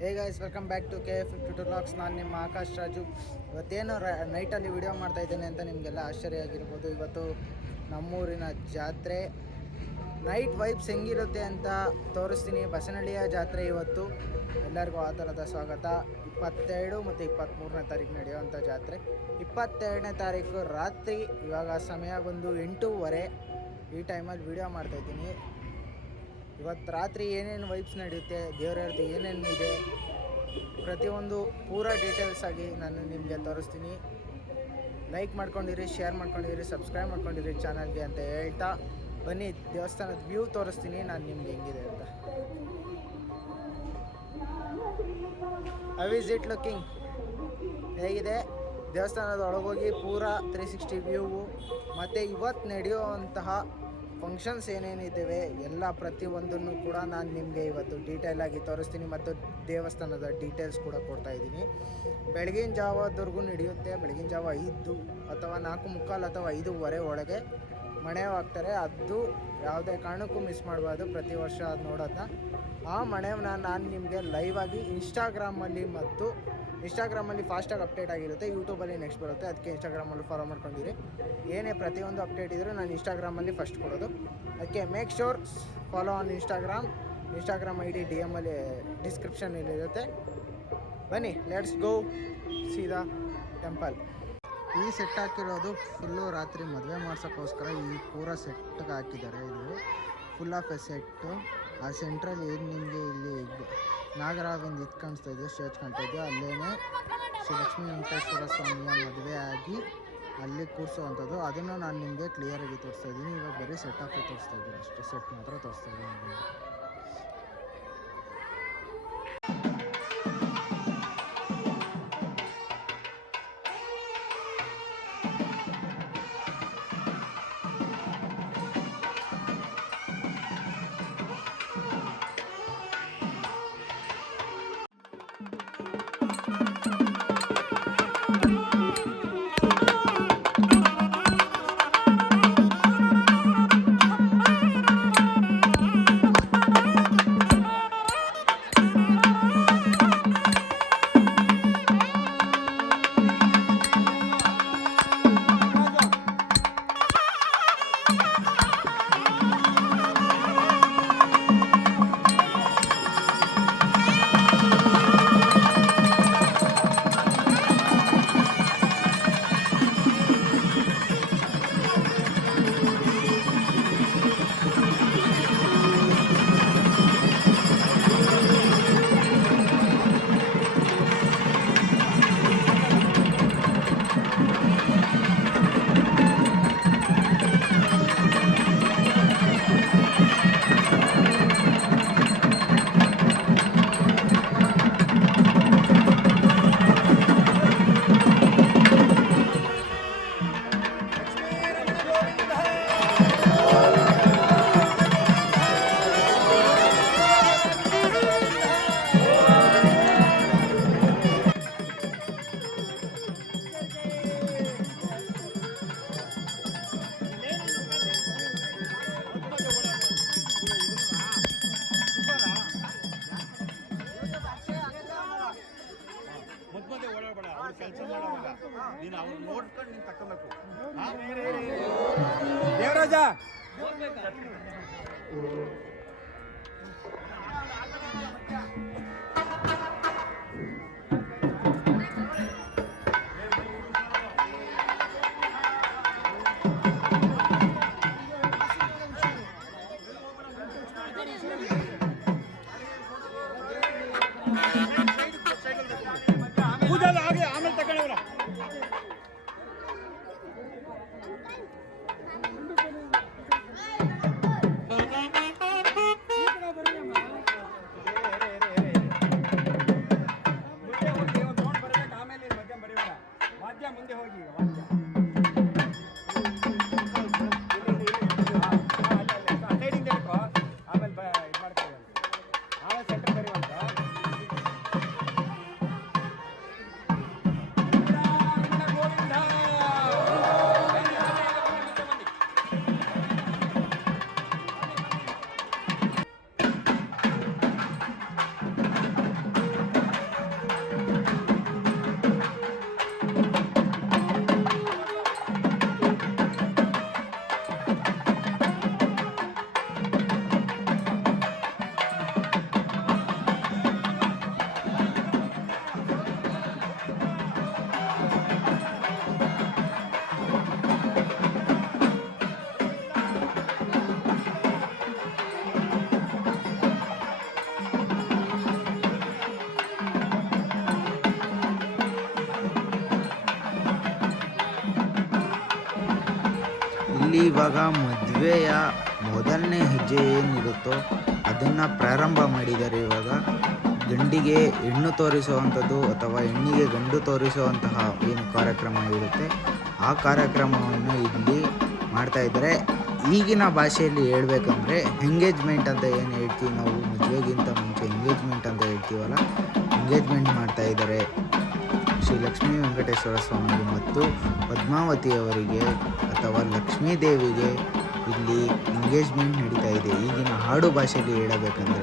Hey guys, welcome back to KF52 vlogs. ನಾನು ನಿಮ್ಮ ಆಕಾಶ್ ರಾಜು. ಇವತ್ತೇನು ನೈಟಲ್ಲಿ ವಿಡಿಯೋ ಮಾಡ್ತಾ ಇದ್ದೇನೆ ಅಂತ ನಿಮಗೆಲ್ಲ ಆಶ್ಚರ್ಯ ಆಗಿರ್ಬೋದು. ಇವತ್ತು ನಮ್ಮೂರಿನ ಜಾತ್ರೆ ನೈಟ್ ವೈಬ್ಸ್ ಹೆಂಗಿರುತ್ತೆ ಅಂತ ತೋರಿಸ್ತೀನಿ. ಬಸವನಹಳ್ಳಿಯ ಜಾತ್ರೆ ಇವತ್ತು. ಎಲ್ಲರಿಗೂ ಆ ಥರದ ಸ್ವಾಗತ. 22 ಮತ್ತು 23ನೇ ತಾರೀಕು ನಡೆಯುವಂಥ ಜಾತ್ರೆ. 22ನೇ ತಾರೀಕು ರಾತ್ರಿ, ಇವಾಗ ಸಮಯ ಬಂದು 8:30. ಈ ಟೈಮಲ್ಲಿ ವಿಡಿಯೋ ಮಾಡ್ತಾಯಿದ್ದೀನಿ. ಇವತ್ತು ರಾತ್ರಿ ಏನೇನು ವೈಬ್ಸ್ ನಡೆಯುತ್ತೆ, ದೇವರದ್ದು ಏನೇನು ಇದೆ, ಪ್ರತಿಯೊಂದು ಪೂರಾ ಡೀಟೇಲ್ಸ್ ಆಗಿ ನಾನು ನಿಮಗೆ ತೋರಿಸ್ತೀನಿ. ಲೈಕ್ ಮಾಡ್ಕೊಂಡಿರಿ, ಶೇರ್ ಮಾಡ್ಕೊಂಡಿರಿ, ಸಬ್ಸ್ಕ್ರೈಬ್ ಮಾಡ್ಕೊಂಡಿರಿ ಚಾನಲ್ಗೆ ಅಂತ ಹೇಳ್ತಾ ಬನ್ನಿ ದೇವಸ್ಥಾನದ ವ್ಯೂ ತೋರಿಸ್ತೀನಿ ನಾನು ನಿಮ್ಗೆ ಹೆಂಗಿದೆ ಅಂತ. How is it looking? ಹೇಗಿದೆ ದೇವಸ್ಥಾನದ ಒಳಗೋಗಿ ಪೂರಾ 360 ವ್ಯೂವು ಮತ್ತು ಇವತ್ತು ನಡೆಯುವಂತಹ ಫಂಕ್ಷನ್ಸ್ ಏನೇನಿದ್ದಾವೆ ಎಲ್ಲ ಪ್ರತಿಯೊಂದನ್ನು ಕೂಡ ನಾನು ನಿಮಗೆ ಇವತ್ತು ಡೀಟೇಲಾಗಿ ತೋರಿಸ್ತೀನಿ ಮತ್ತು ದೇವಸ್ಥಾನದ ಡೀಟೇಲ್ಸ್ ಕೂಡ ಕೊಡ್ತಾಯಿದ್ದೀನಿ. ಬೆಳಗಿನ ಜಾವದವರೆಗೂ ನಡೆಯುತ್ತೆ. ಬೆಳಗಿನ ಜಾವ 5 ಅಥವಾ 4:45 ಅಥವಾ 5:15 ಒಳಗೆ ಮಣೆವಾಗ್ತಾರೆ. ಅದು ಯಾವುದೇ ಕಾರಣಕ್ಕೂ ಮಿಸ್ ಮಾಡಬಾರ್ದು. ಪ್ರತಿ ವರ್ಷ ಅದು ನೋಡೋದನ್ನ. ಆ ಮಣೆವನ್ನ ನಾನು ನಿಮಗೆ ಲೈವಾಗಿ ಇನ್ಸ್ಟಾಗ್ರಾಮಲ್ಲಿ ಫಾಸ್ಟಾಗಿ ಅಪ್ಡೇಟ್ ಆಗಿರುತ್ತೆ. ಯೂಟ್ಯೂಬಲ್ಲಿ ನೆಕ್ಸ್ಟ್ ಬರುತ್ತೆ. ಅದಕ್ಕೆ ಇನ್ಸ್ಟಾಗ್ರಾಮಲ್ಲಿ ಫಾಲೋ ಮಾಡ್ಕೊಂಡಿರಿ. ಏನೇ ಪ್ರತಿಯೊಂದು ಅಪ್ಡೇಟ್ ಇದ್ದರೂ ನಾನು ಇನ್ಸ್ಟಾಗ್ರಾಮಲ್ಲಿ ಫಸ್ಟ್ ಕೊಡೋದು. ಅದಕ್ಕೆ make sure follow on Instagram ID DM ಅಲ್ಲಿ ಡಿಸ್ಕ್ರಿಪ್ಷನಲ್ಲಿ ಇರುತ್ತೆ. ಬನ್ನಿ, ಲೆಟ್ಸ್ ಗೋ ಸೀದಾ ಟೆಂಪಲ್. ಈ ಸೆಟ್ ಹಾಕಿರೋದು ಫುಲ್ಲು ರಾತ್ರಿ ಮದುವೆ ಮಾಡ್ಸೋಕ್ಕೋಸ್ಕರ ಈ ಪೂರಾ ಸೆಟ್ಗೆ ಹಾಕಿದ್ದಾರೆ. ಇದು ಫುಲ್ ಆಫ್ ಎ ಸೆಟ್ಟು. ಆ ಸೆಂಟ್ರಲ್ಲಿ ಏನು ನಿಮಗೆ ಇಲ್ಲಿ ನಾಗರಾವಿಂದ ಇದು ಕಾಣಿಸ್ತಾ ಇದೆ, ಸ್ಟೇಜ್ ಕಾಣ್ತಾ ಇದೆ. ಅಲ್ಲೇ ಶ್ರೀ ಲಕ್ಷ್ಮೀ ವೆಂಕಟೇಶ್ವರ ಸ್ವಾಮಿಯ ಮದುವೆ ಆಗಿ ಅಲ್ಲಿ ಕೂರಿಸುವಂಥದ್ದು. ಅದನ್ನು ನಾನು ನಿಮಗೆ ಕ್ಲಿಯರಾಗಿ ತೋರಿಸ್ತಾ ಇದ್ದೀನಿ. ಇವಾಗ ಬರೀ ಸೆಟ್ ಆಫೇ ತೋರಿಸ್ತಾ ಇದ್ದೀನಿ, ಅಷ್ಟೇ. ಸೆಟ್ ಮಾತ್ರ ತೋರಿಸ್ತಾ ಇದ್ದೀನಿ. ನೋಡ್ಕೊಂಡು ನೀನು ತಕ್ಕೋಬೇಕು. ದೇವರಾಜ ಆಮೇಲೆ ತಗೊಂಡವ್ರ ಮುಂದೆ ಹೋಗಿ ಸೈಡಿಂದ ಆಮೇಲೆ ಇದು ಮಾಡ್ತೀವಿ. ಆಮೇಲೆ ಸೆಂಟರ್ ಬರುವಂತ ಇಲ್ಲಿ ಇವಾಗ ಮದುವೆಯ ಮೊದಲನೇ ಹೆಜ್ಜೆ ಏನಿರುತ್ತೋ ಅದನ್ನು ಪ್ರಾರಂಭ ಮಾಡಿದ್ದಾರೆ. ಇವಾಗ ಗಂಡಿಗೆ ಹೆಣ್ಣು ತೋರಿಸುವಂಥದ್ದು ಅಥವಾ ಹೆಣ್ಣಿಗೆ ಗಂಡು ತೋರಿಸುವಂತಹ ಏನು ಕಾರ್ಯಕ್ರಮ ಇರುತ್ತೆ ಆ ಕಾರ್ಯಕ್ರಮವನ್ನು ಇಲ್ಲಿ ಮಾಡ್ತಾ ಇದ್ದಾರೆ. ಈಗಿನ ಭಾಷೆಯಲ್ಲಿ ಹೇಳ್ಬೇಕಂದ್ರೆ ಎಂಗೇಜ್ಮೆಂಟ್ ಅಂತ ಏನು ಹೇಳ್ತೀವಿ ನಾವು, ಮದುವೆಗಿಂತ ಮುಂಚೆ ಎಂಗೇಜ್ಮೆಂಟ್ ಅಂತ ಹೇಳ್ತೀವಲ್ಲ, ಎಂಗೇಜ್ಮೆಂಟ್ ಮಾಡ್ತಾ ಇದ್ದಾರೆ ಶ್ರೀ ಲಕ್ಷ್ಮೀ ವೆಂಕಟೇಶ್ವರ ಸ್ವಾಮಿಗೆ ಮತ್ತು ಪದ್ಮಾವತಿಯವರಿಗೆ ಅಥವಾ ಲಕ್ಷ್ಮೀ ದೇವಿಗೆ ಇಲ್ಲಿ ಎಂಗೇಜ್ಮೆಂಟ್ ನಡೀತಾ ಇದೆ. ಈಗಿನ ಹಾಡು ಭಾಷೆಯಲ್ಲಿ ಹೇಳಬೇಕಂದ್ರೆ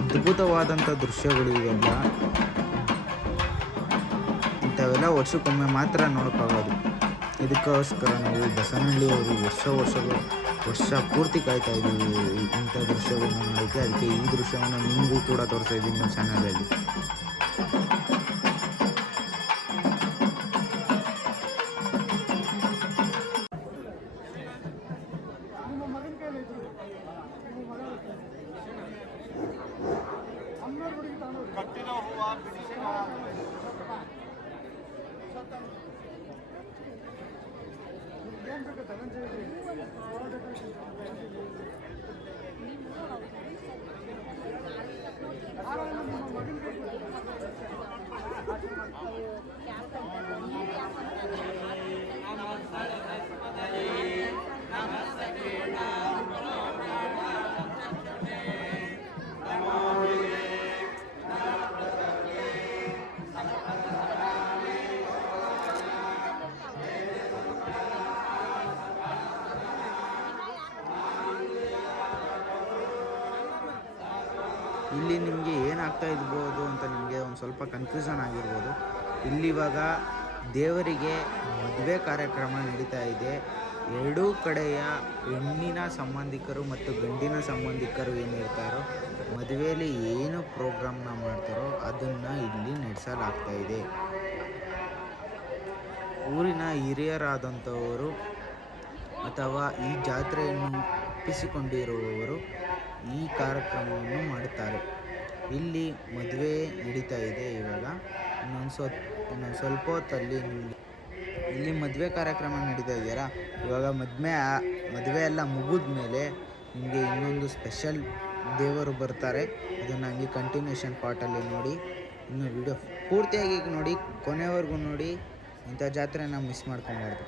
ಅದ್ಭುತವಾದಂಥ ದೃಶ್ಯಗಳು ಇವೆಲ್ಲ. ಇಂಥವೆಲ್ಲ ವರ್ಷಕ್ಕೊಮ್ಮೆ ಮಾತ್ರ ನೋಡೋಕ್ಕಾಗೋದು. ಇದಕ್ಕೋಸ್ಕರ ನಾವು ಬಸವನಹಳ್ಳಿಯವರು ವರ್ಷ ಪೂರ್ತಿ ಕಾಯ್ತಾ ಇದ್ದೀವಿ ಇಂಥ ದೃಶ್ಯವನ್ನು ನೋಡೋಕ್ಕೆ. ಅದಕ್ಕೆ ಈ ದೃಶ್ಯವನ್ನು ನಿಮಗೂ ಕೂಡ ತೋರಿಸ್ತಾ ಇದ್ದೀನಿ ನಮ್ಮ ಚಾನಲಲ್ಲಿ. ಇಲ್ಲಿ ನಿಮಗೆ ಏನಾಗ್ತಾ ಇರ್ಬೋದು ಅಂತ ನಿಮಗೆ ಒಂದು ಸ್ವಲ್ಪ ಕನ್ಫ್ಯೂಷನ್ ಆಗಿರ್ಬೋದು. ಇಲ್ಲಿವಾಗ ದೇವರಿಗೆ ಮದುವೆ ಕಾರ್ಯಕ್ರಮ ನಡೀತಾ ಇದೆ. ಎರಡೂ ಕಡೆಯ ಹೆಣ್ಣಿನ ಸಂಬಂಧಿಕರು ಮತ್ತು ಗಂಡಿನ ಸಂಬಂಧಿಕರು ಏನಿರ್ತಾರೋ ಮದುವೆಯಲ್ಲಿ ಏನು ಪ್ರೋಗ್ರಾಮ್ನ ಮಾಡ್ತಾರೋ ಅದನ್ನು ಇಲ್ಲಿ ನಡೆಸಲಾಗ್ತಾ ಇದೆ. ಊರಿನ ಹಿರಿಯರಾದಂಥವರು ಅಥವಾ ಈ ಜಾತ್ರೆಯನ್ನು ಒಪ್ಪಿಸಿಕೊಂಡಿರುವವರು ಈ ಕಾರ್ಯಕ್ರಮವನ್ನು ಮಾಡುತ್ತಾರೆ. ಇಲ್ಲಿ ಮದುವೆ ನಡೀತಾ ಇದೆ. ಇವಾಗ ಇನ್ನೊಂದು ಸ್ವಲ್ಪ ಹೊತ್ತಲ್ಲಿ ಇಲ್ಲಿ ಮದುವೆ ಕಾರ್ಯಕ್ರಮ ನಡೀತಾ ಇದೆಯಲ್ಲ, ಇವಾಗ ಮದುವೆ ಎಲ್ಲ ಮುಗಿದ ಮೇಲೆ ನಿಮಗೆ ಇನ್ನೊಂದು ಸ್ಪೆಷಲ್ ದೇವರು ಬರ್ತಾರೆ. ಅದನ್ನು ಹಂಗೆ ಕಂಟಿನ್ಯೂಷನ್ ಪಾರ್ಟಲ್ಲಿ ನೋಡಿ. ಇನ್ನು ವಿಡಿಯೋ ಪೂರ್ತಿಯಾಗಿ ನೋಡಿ, ಕೊನೆವರೆಗೂ ನೋಡಿ. ಇಂಥ ಜಾತ್ರೆನ ಮಿಸ್ ಮಾಡ್ಕೊಬಾರ್ದು.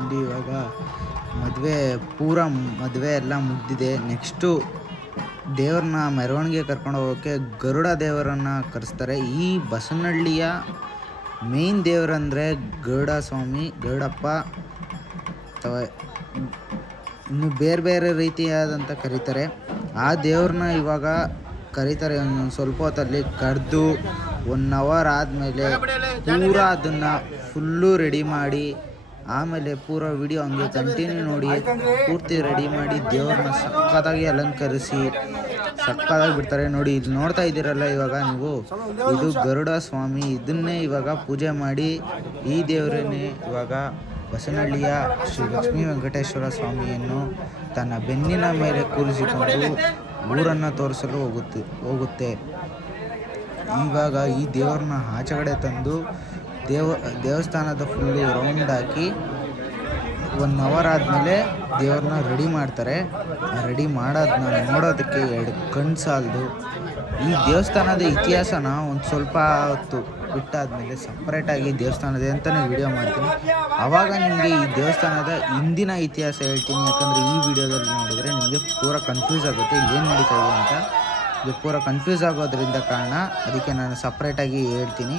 ಇಲ್ಲಿ ಇವಾಗ ಮದುವೆ ಎಲ್ಲ ಮುಗಿದಿದೆ. ನೆಕ್ಸ್ಟು ದೇವ್ರನ್ನ ಮೆರವಣಿಗೆ ಕರ್ಕೊಂಡು ಹೋಗೋಕ್ಕೆ ಗರುಡ ದೇವರನ್ನು ಕರೆಸ್ತಾರೆ. ಈ ಬಸವನಹಳ್ಳಿಯ ಮೇನ್ ದೇವರಂದರೆ ಗರುಡ ಸ್ವಾಮಿ, ಗರುಡಪ್ಪ ಅಥವಾ ಇನ್ನು ಬೇರೆ ಬೇರೆ ರೀತಿಯಾದಂಥ ಕರೀತಾರೆ. ಆ ದೇವ್ರನ್ನ ಇವಾಗ ಕರೀತಾರೆ. ಒಂದು ಸ್ವಲ್ಪ ಹೊತ್ತಲ್ಲಿ ಕರೆದು 1 hour ಆದಮೇಲೆ ಪೂರಾ ಅದನ್ನು ಫುಲ್ಲು ರೆಡಿ ಮಾಡಿ, ಆಮೇಲೆ ಪೂರ ವಿಡಿಯೋ ಹಂಗೆ ಕಂಟಿನ್ಯೂ ನೋಡಿ, ಪೂರ್ತಿ ರೆಡಿ ಮಾಡಿ ದೇವ್ರನ್ನ ಸಕ್ಕತ್ತಾಗಿ ಅಲಂಕರಿಸಿ ಸಕ್ಕತ್ತಾಗಿ ಬಿಡ್ತಾರೆ. ನೋಡಿ, ಇಲ್ಲಿ ನೋಡ್ತಾ ಇದ್ದೀರಲ್ಲ ಇವಾಗ ನೀವು, ಇದು ಗರುಡ ಸ್ವಾಮಿ. ಇದನ್ನೇ ಇವಾಗ ಪೂಜೆ ಮಾಡಿ ಈ ದೇವರನ್ನೇ ಇವಾಗ ಬಸವನಹಳ್ಳಿಯ ಶ್ರೀ ಲಕ್ಷ್ಮೀ ವೆಂಕಟೇಶ್ವರ ಸ್ವಾಮಿಯನ್ನು ತನ್ನ ಬೆನ್ನಿನ ಮೇಲೆ ಕೂರಿಸಿಕೊಂಡು ಊರನ್ನು ತೋರಿಸಲು ಹೋಗುತ್ತೆ. ಇವಾಗ ಈ ದೇವ್ರನ್ನ ಆಚೆಗಡೆ ತಂದು ದೇವಸ್ಥಾನದ ಫುಲ್ಲು ರೌಂಡ್ ಹಾಕಿ 1 hour ಆದಮೇಲೆ ದೇವ್ರನ್ನ ರೆಡಿ ಮಾಡ್ತಾರೆ. ರೆಡಿ ಮಾಡೋದನ್ನ ನೋಡೋದಕ್ಕೆ 2 ಕಣ್ಣು ಸಾಲದು. ಈ ದೇವಸ್ಥಾನದ ಇತಿಹಾಸನ ಒಂದು ಸ್ವಲ್ಪ ಹೊತ್ತು ಬಿಟ್ಟಾದಮೇಲೆ ಸಪ್ರೇಟಾಗಿ ದೇವಸ್ಥಾನದ ಅಂತಲೇ ವಿಡಿಯೋ ಮಾಡ್ತೀನಿ. ಆವಾಗ ನಿಮಗೆ ಈ ದೇವಸ್ಥಾನದ ಹಿಂದಿನ ಇತಿಹಾಸ ಹೇಳ್ತೀನಿ. ಯಾಕಂದರೆ ಈ ವಿಡಿಯೋದಲ್ಲಿ ನೋಡಿದರೆ ನಿಮಗೆ ಪೂರ ಕನ್ಫ್ಯೂಸ್ ಆಗುತ್ತೆ ಏನು ನಡೀತಾ ಇದೆ ಅಂತ. ಇದು ಪೂರ ಕನ್ಫ್ಯೂಸ್ ಆಗೋದ್ರಿಂದ ಕಾರಣ, ಅದಕ್ಕೆ ನಾನು ಸಪ್ರೇಟಾಗಿ ಹೇಳ್ತೀನಿ.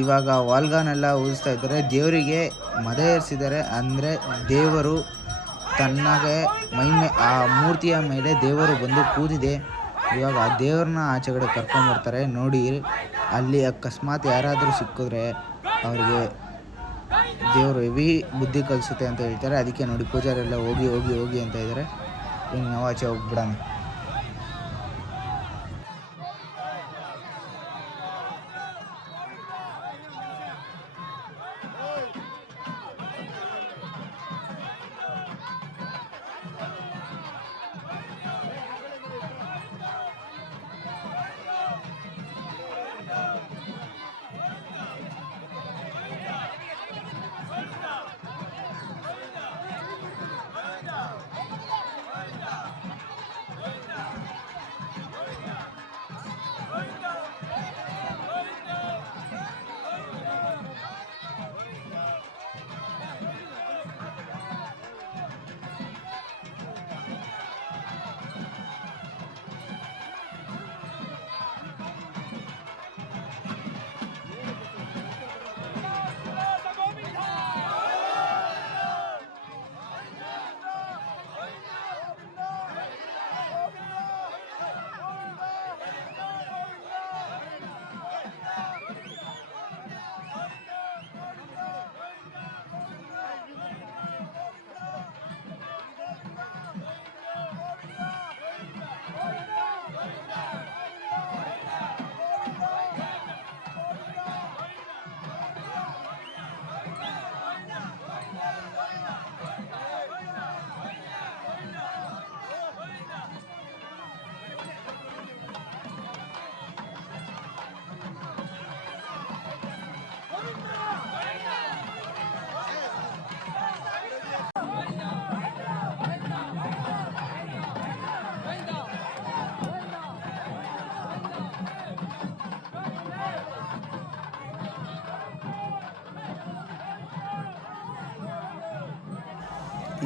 ಇವಾಗ ವಾಲ್ಗಾನೆಲ್ಲ ಊದಿಸ್ತಾ ಇದ್ದಾರೆ, ದೇವರಿಗೆ ಮದ ಏರಿಸಿದ್ದಾರೆ. ಅಂದರೆ ದೇವರು ತನ್ನಗೆ ಆ ಮೂರ್ತಿಯ ಮೇಲೆ ದೇವರು ಬಂದು ಕೂದಿದೆ. ಇವಾಗ ಆ ದೇವ್ರನ್ನ ಆಚೆಗಡೆ ಕರ್ಕೊಂಬರ್ತಾರೆ. ನೋಡಿ, ಅಲ್ಲಿ ಅಕಸ್ಮಾತ್ ಯಾರಾದರೂ ಸಿಕ್ಕಿದ್ರೆ ಅವ್ರಿಗೆ ದೇವರು ಹೆವಿ ಬುದ್ಧಿ ಕಲಿಸುತ್ತೆ ಅಂತ ಹೇಳ್ತಾರೆ. ಅದಕ್ಕೆ ನೋಡಿ ಪೂಜಾರೆಲ್ಲ ಹೋಗಿ ಹೋಗಿ ಹೋಗಿ ಅಂತ ಇದ್ದಾರೆ. ಇನ್ನು ನಾವು ಆಚೆ ಹೋಗ್ಬಿಡೋಣ.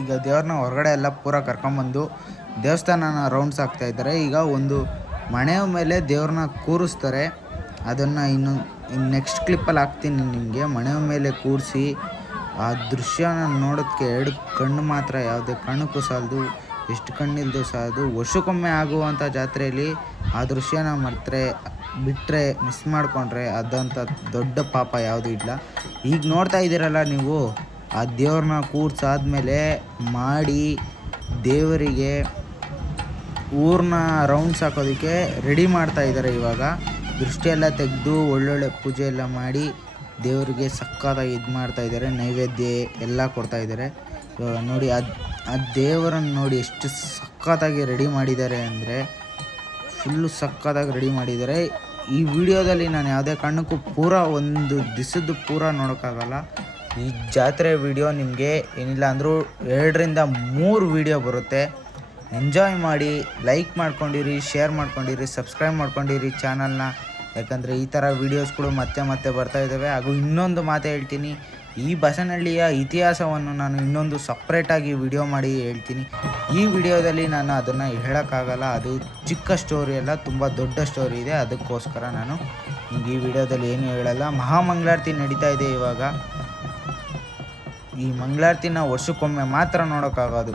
ಈಗ ದೇವ್ರನ್ನ ಹೊರಗಡೆ ಎಲ್ಲ ಪೂರ ಕರ್ಕೊಂಬಂದು ದೇವಸ್ಥಾನನ ರೌಂಡ್ಸ್ ಆಗ್ತಾ ಇದ್ದಾರೆ. ಈಗ ಒಂದು ಮಣೆಯ ಮೇಲೆ ದೇವ್ರನ್ನ ಕೂರಿಸ್ತಾರೆ. ಅದನ್ನು ಇನ್ನು ನೆಕ್ಸ್ಟ್ ಕ್ಲಿಪ್ಪಲ್ಲಿ ಹಾಕ್ತೀನಿ ನಿಮಗೆ. ಮಣೆಯ ಮೇಲೆ ಕೂರಿಸಿ ಆ ದೃಶ್ಯನ ನೋಡೋದಕ್ಕೆ ಎರಡು ಕಣ್ಣು ಮಾತ್ರ, ಯಾವುದೇ ಕಣ್ಣು ಸಾಲದು, ಎಷ್ಟು ಕಣ್ಣಿಲ್ದು ಸಾಲದು. ವರ್ಷಕ್ಕೊಮ್ಮೆ ಆಗುವಂಥ ಜಾತ್ರೆಯಲ್ಲಿ ಆ ದೃಶ್ಯನ ಬಿಟ್ಟರೆ ಮಿಸ್ ಮಾಡಿಕೊಂಡ್ರೆ ಅದಂಥ ದೊಡ್ಡ ಪಾಪ ಯಾವುದೂ ಇಲ್ಲ. ಈಗ ನೋಡ್ತಾ ಇದ್ದೀರಲ್ಲ ನೀವು, ಆ ದೇವ್ರನ್ನ ಕೂರ್ಸಾದ್ಮೇಲೆ ಮಾಡಿ ದೇವರಿಗೆ ಊರನ್ನ ರೌಂಡ್ಸ್ ಹಾಕೋದಕ್ಕೆ ರೆಡಿ ಮಾಡ್ತಾ ಇದ್ದಾರೆ. ಇವಾಗ ದೃಷ್ಟಿಯೆಲ್ಲ ತೆಗೆದು ಒಳ್ಳೊಳ್ಳೆ ಪೂಜೆ ಎಲ್ಲ ಮಾಡಿ ದೇವರಿಗೆ ಸಕ್ಕತ್ತಾಗಿ ಇದು ಮಾಡ್ತಾಯಿದ್ದಾರೆ. ನೈವೇದ್ಯ ಎಲ್ಲ ಕೊಡ್ತಾಯಿದ್ದಾರೆ. ಇವಾಗ ನೋಡಿ, ಆ ದೇವರನ್ನು ನೋಡಿ ಎಷ್ಟು ಸಕ್ಕತ್ತಾಗಿ ರೆಡಿ ಮಾಡಿದ್ದಾರೆ ಅಂದರೆ ಫುಲ್ಲು ಸಕ್ಕತ್ತಾಗಿ ರೆಡಿ ಮಾಡಿದ್ದಾರೆ. ಈ ವಿಡಿಯೋದಲ್ಲಿ ನಾನು ಯಾವುದೇ ಕಾರಣಕ್ಕೂ ಪೂರ ಒಂದು ದಿವಸದ್ದು ಪೂರ ನೋಡೋಕ್ಕಾಗಲ್ಲ. ಈ ಜಾತ್ರೆ ವಿಡಿಯೋ ನಿಮಗೆ ಏನಿಲ್ಲ ಅಂದರೂ 2-3 ವಿಡಿಯೋ ಬರುತ್ತೆ. ಎಂಜಾಯ್ ಮಾಡಿ, ಲೈಕ್ ಮಾಡ್ಕೊಂಡಿರಿ, ಶೇರ್ ಮಾಡ್ಕೊಂಡಿರಿ, ಸಬ್ಸ್ಕ್ರೈಬ್ ಮಾಡ್ಕೊಂಡಿರಿ ಚಾನಲ್ನ. ಯಾಕಂದರೆ ಈ ಥರ ವೀಡಿಯೋಸ್ಗಳು ಮತ್ತೆ ಬರ್ತಾ ಇದ್ದಾವೆ. ಹಾಗೂ ಇನ್ನೊಂದು ಮಾತು ಹೇಳ್ತೀನಿ, ಈ ಬಸವನಹಳ್ಳಿಯ ಇತಿಹಾಸವನ್ನು ನಾನು ಇನ್ನೊಂದು ಸಪ್ರೇಟಾಗಿ ವಿಡಿಯೋ ಮಾಡಿ ಹೇಳ್ತೀನಿ. ಈ ವಿಡಿಯೋದಲ್ಲಿ ನಾನು ಅದನ್ನು ಹೇಳೋಕ್ಕಾಗಲ್ಲ, ಅದು ಚಿಕ್ಕ ಸ್ಟೋರಿ ಅಲ್ಲ, ತುಂಬ ದೊಡ್ಡ ಸ್ಟೋರಿ ಇದೆ. ಅದಕ್ಕೋಸ್ಕರ ನಾನು ಈ ವಿಡಿಯೋದಲ್ಲಿ ಏನೂ ಹೇಳಲ್ಲ. ಮಹಾಮಂಗಳಾರತಿ ನಡೀತಾ ಇದೆ ಇವಾಗ. ಈ ಮಂಗಳಾರತಿನ ವರ್ಷಕ್ಕೊಮ್ಮೆ ಮಾತ್ರ ನೋಡೋಕ್ಕಾಗೋದು.